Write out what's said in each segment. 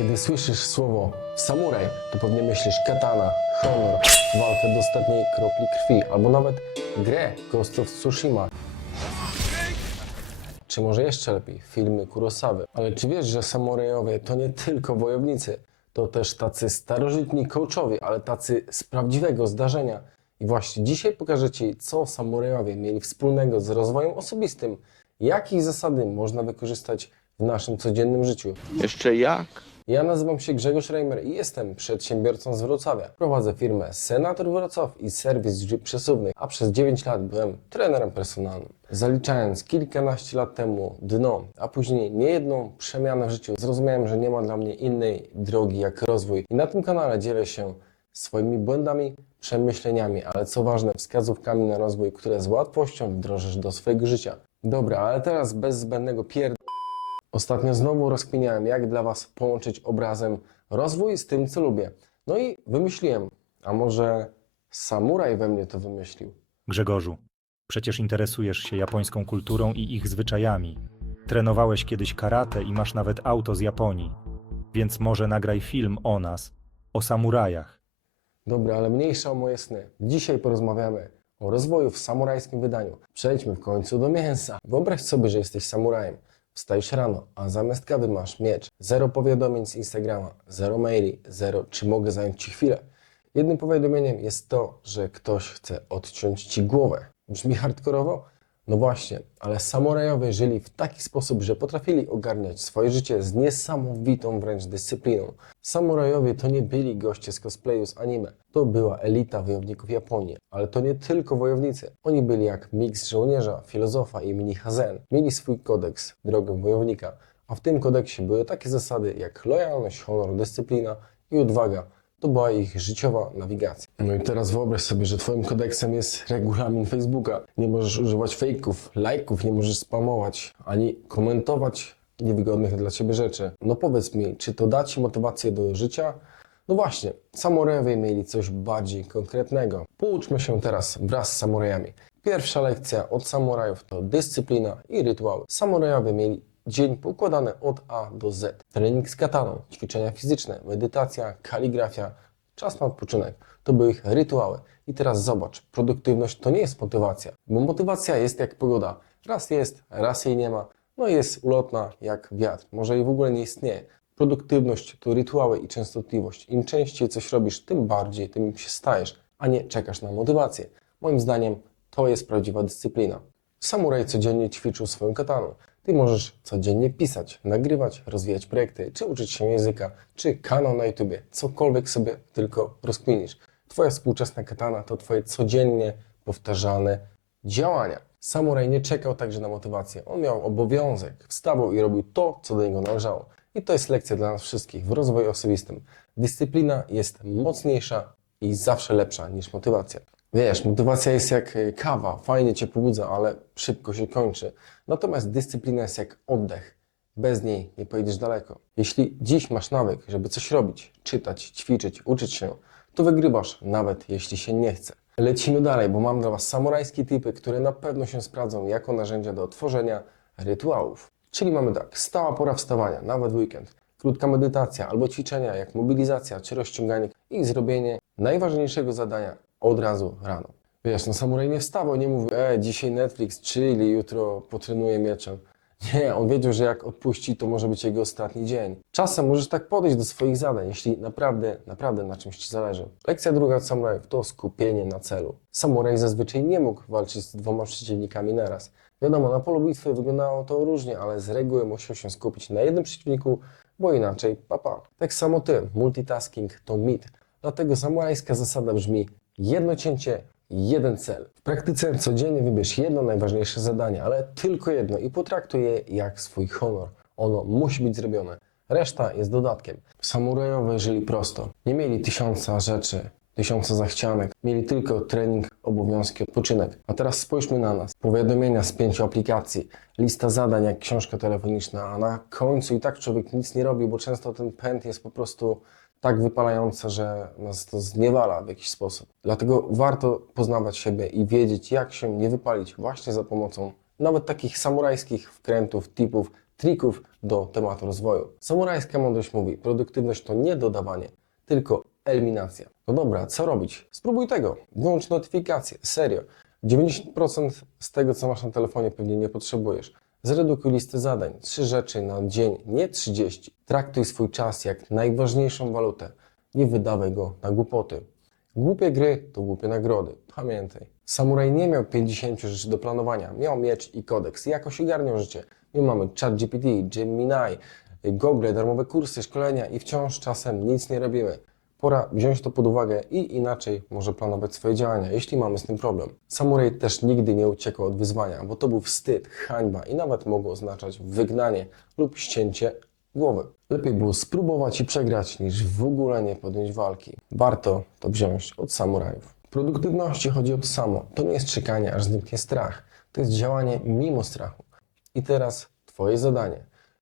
Kiedy słyszysz słowo samuraj, to pewnie myślisz katana, honor, walkę do ostatniej kropli krwi, albo nawet grę Ghost of Tsushima. Czy może jeszcze lepiej, filmy Kurosawy. Ale czy wiesz, że samurajowie to nie tylko wojownicy, to też tacy starożytni coachowie, ale tacy z prawdziwego zdarzenia. I właśnie dzisiaj pokażę Ci, co samurajowie mieli wspólnego z rozwojem osobistym, jakie zasady można wykorzystać w naszym codziennym życiu. Jeszcze jak? Ja nazywam się Grzegorz Reimer i jestem przedsiębiorcą z Wrocławia. Prowadzę firmę Senator Wrocław i serwis drzwi przesuwnych, a przez 9 lat byłem trenerem personalnym. Zaliczając kilkanaście lat temu dno, a później niejedną przemianę w życiu, zrozumiałem, że nie ma dla mnie innej drogi jak rozwój. I na tym kanale dzielę się swoimi błędami, przemyśleniami, ale co ważne, wskazówkami na rozwój, które z łatwością wdrożysz do swojego życia. Dobra, ale teraz bez zbędnego pier... Ostatnio znowu rozkminiałem, jak dla Was połączyć obrazem rozwój z tym, co lubię. No i wymyśliłem, a może samuraj we mnie to wymyślił. Grzegorzu, przecież interesujesz się japońską kulturą i ich zwyczajami. Trenowałeś kiedyś karate i masz nawet auto z Japonii. Więc może nagraj film o nas, o samurajach. Dobra, ale mniejsza o moje sny. Dzisiaj porozmawiamy o rozwoju w samurajskim wydaniu. Przejdźmy w końcu do mięsa. Wyobraź sobie, że jesteś samurajem. Wstajesz rano, a zamiast kawy masz miecz. Zero powiadomień z Instagrama, zero maili, zero czy mogę zająć Ci chwilę. Jednym powiadomieniem jest to, że ktoś chce odciąć Ci głowę. Brzmi hardkorowo? No właśnie, ale samurajowie żyli w taki sposób, że potrafili ogarniać swoje życie z niesamowitą wręcz dyscypliną. Samurajowie to nie byli goście z cosplayu z anime. To była elita wojowników Japonii. Ale to nie tylko wojownicy. Oni byli jak miks żołnierza, filozofa i mnicha zen. Mieli swój kodeks, drogę wojownika. A w tym kodeksie były takie zasady jak lojalność, honor, dyscyplina i odwaga. To była ich życiowa nawigacja. No i teraz wyobraź sobie, że twoim kodeksem jest regulamin Facebooka. Nie możesz używać fejków, lajków, nie możesz spamować, ani komentować niewygodnych dla ciebie rzeczy. No powiedz mi, czy to da ci motywację do życia? No właśnie, samurajowie mieli coś bardziej konkretnego. Pouczmy się teraz wraz z samurajami. Pierwsza lekcja od samurajów to dyscyplina i rytuały. Samurajowie mieli dzień poukładany od A do Z. Trening z kataną, ćwiczenia fizyczne, medytacja, kaligrafia, czas na odpoczynek. To były ich rytuały. I teraz zobacz, produktywność to nie jest motywacja, bo motywacja jest jak pogoda. Raz jest, raz jej nie ma, no i jest ulotna jak wiatr. Może i w ogóle nie istnieje. Produktywność to rytuały i częstotliwość. Im częściej coś robisz, tym bardziej tym się stajesz, a nie czekasz na motywację. Moim zdaniem to jest prawdziwa dyscyplina. Samuraj codziennie ćwiczył swoją kataną. Ty możesz codziennie pisać, nagrywać, rozwijać projekty, czy uczyć się języka, czy kanał na YouTubie, cokolwiek sobie tylko rozkminisz. Twoja współczesna katana to twoje codziennie powtarzane działania. Samuraj nie czekał także na motywację. On miał obowiązek, wstawał i robił to, co do niego należało. I to jest lekcja dla nas wszystkich w rozwoju osobistym. Dyscyplina jest mocniejsza i zawsze lepsza niż motywacja. Wiesz, motywacja jest jak y, kawa, fajnie cię pobudza, ale szybko się kończy. Natomiast dyscyplina jest jak oddech. Bez niej nie pojedziesz daleko. Jeśli dziś masz nawyk, żeby coś robić, czytać, ćwiczyć, uczyć się, to wygrywasz, nawet jeśli się nie chce. Lecimy dalej, bo mam dla Was samurajskie tipy, które na pewno się sprawdzą jako narzędzia do tworzenia rytuałów. Czyli mamy tak, stała pora wstawania, nawet weekend, krótka medytacja albo ćwiczenia jak mobilizacja czy rozciąganie i zrobienie najważniejszego zadania od razu rano. Wiesz, no samuraj nie wstawał, nie mówił, e, dzisiaj Netflix, czyli jutro potrenuję mieczem. Nie, on wiedział, że jak odpuści, to może być jego ostatni dzień. Czasem możesz tak podejść do swoich zadań, jeśli naprawdę, naprawdę na czymś ci zależy. Lekcja druga od samurajów to skupienie na celu. Samuraj zazwyczaj nie mógł walczyć z dwoma przeciwnikami naraz. Wiadomo, na polu bitwy wyglądało to różnie, ale z reguły musiał się skupić na jednym przeciwniku, bo inaczej papa. Tak samo ty, multitasking to mit. Dlatego samurajska zasada brzmi jedno cięcie, jeden cel. W praktyce codziennie wybierz jedno najważniejsze zadanie, ale tylko jedno i potraktuj je jak swój honor. Ono musi być zrobione. Reszta jest dodatkiem. Samurajowie żyli prosto. Nie mieli tysiąca rzeczy, tysiąca zachcianek. Mieli tylko trening, obowiązki, odpoczynek. A teraz spójrzmy na nas. Powiadomienia z pięciu aplikacji, lista zadań jak książka telefoniczna, a na końcu i tak człowiek nic nie robi, bo często ten pęd jest po prostu tak wypalająca, że nas to zniewala w jakiś sposób. Dlatego warto poznawać siebie i wiedzieć, jak się nie wypalić właśnie za pomocą nawet takich samurajskich wkrętów, tipów, trików do tematu rozwoju. Samurajska mądrość mówi, produktywność to nie dodawanie, tylko eliminacja. No dobra, co robić? Spróbuj tego. Włącz notyfikacje, serio. 90% z tego, co masz na telefonie, pewnie nie potrzebujesz. Zredukuj listę zadań. Trzy rzeczy na dzień, nie 30. Traktuj swój czas jak najważniejszą walutę. Nie wydawaj go na głupoty. Głupie gry to głupie nagrody. Pamiętaj. Samuraj nie miał 50 rzeczy do planowania. Miał miecz i kodeks. Jakoś ogarniał życie. My mamy ChatGPT, Gemini, Google, darmowe kursy, szkolenia i wciąż czasem nic nie robimy. Pora wziąć to pod uwagę i inaczej może planować swoje działania, jeśli mamy z tym problem. Samuraj też nigdy nie uciekał od wyzwania, bo to był wstyd, hańba i nawet mogło oznaczać wygnanie lub ścięcie głowy. Lepiej było spróbować i przegrać, niż w ogóle nie podjąć walki. Warto to wziąć od samurajów. Produktywności chodzi o to samo. To nie jest czekanie, aż zniknie strach. To jest działanie mimo strachu. I teraz Twoje zadanie.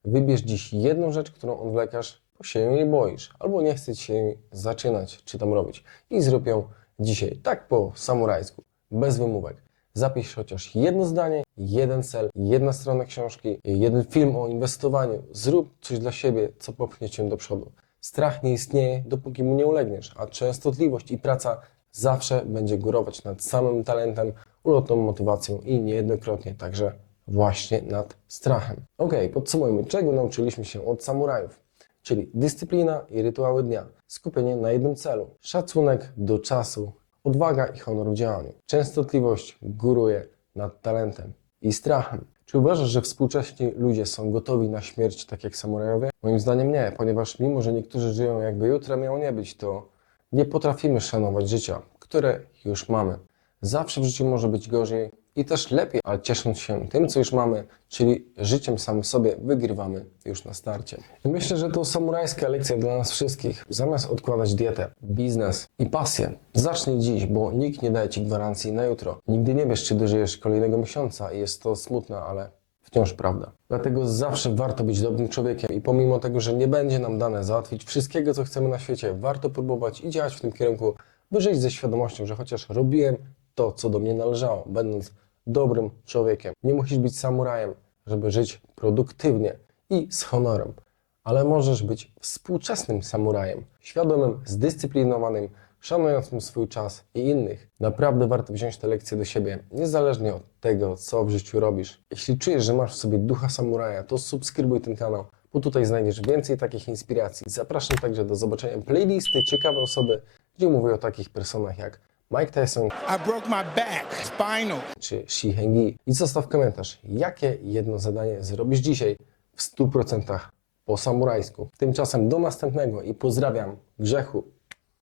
Wybierz dziś jedną rzecz, którą odwlekasz, bo się jej boisz, albo nie chcesz się jej zaczynać czy tam robić. I zrób ją dzisiaj, tak po samurajsku, bez wymówek. Zapisz chociaż jedno zdanie, jeden cel, jedna strona książki, jeden film o inwestowaniu. Zrób coś dla siebie, co popchnie cię do przodu. Strach nie istnieje, dopóki mu nie ulegniesz, a częstotliwość i praca zawsze będzie górować nad samym talentem, ulotną motywacją i niejednokrotnie także właśnie nad strachem. Ok, podsumujmy, czego nauczyliśmy się od samurajów. Czyli dyscyplina i rytuały dnia, skupienie na jednym celu, szacunek do czasu, odwaga i honor w działaniu. Częstotliwość góruje nad talentem i strachem. Czy uważasz, że współcześni ludzie są gotowi na śmierć tak jak samurajowie? Moim zdaniem nie, ponieważ mimo, że niektórzy żyją jakby jutra miało nie być, to nie potrafimy szanować życia, które już mamy. Zawsze w życiu może być gorzej i też lepiej, ale ciesząc się tym, co już mamy, czyli życiem samym sobie, wygrywamy już na starcie. Myślę, że to samurajska lekcja dla nas wszystkich. Zamiast odkładać dietę, biznes i pasję, zacznij dziś, bo nikt nie daje Ci gwarancji na jutro. Nigdy nie wiesz, czy dożyjesz kolejnego miesiąca i jest to smutne, ale wciąż prawda. Dlatego zawsze warto być dobrym człowiekiem i pomimo tego, że nie będzie nam dane załatwić wszystkiego, co chcemy na świecie, warto próbować i działać w tym kierunku, by żyć ze świadomością, że chociaż robiłem to, co do mnie należało, będąc dobrym człowiekiem. Nie musisz być samurajem, żeby żyć produktywnie i z honorem, ale możesz być współczesnym samurajem, świadomym, zdyscyplinowanym, szanującym swój czas i innych. Naprawdę warto wziąć te lekcje do siebie, niezależnie od tego, co w życiu robisz. Jeśli czujesz, że masz w sobie ducha samuraja, to subskrybuj ten kanał, bo tutaj znajdziesz więcej takich inspiracji. Zapraszam także do zobaczenia playlisty ciekawe osoby, gdzie mówię o takich personach jak Mike Tyson I broke my back, spinal. czy Shi Hengi i zostaw komentarz, jakie jedno zadanie zrobisz dzisiaj w 100% po samurajsku. Tymczasem do następnego i pozdrawiam Grzechu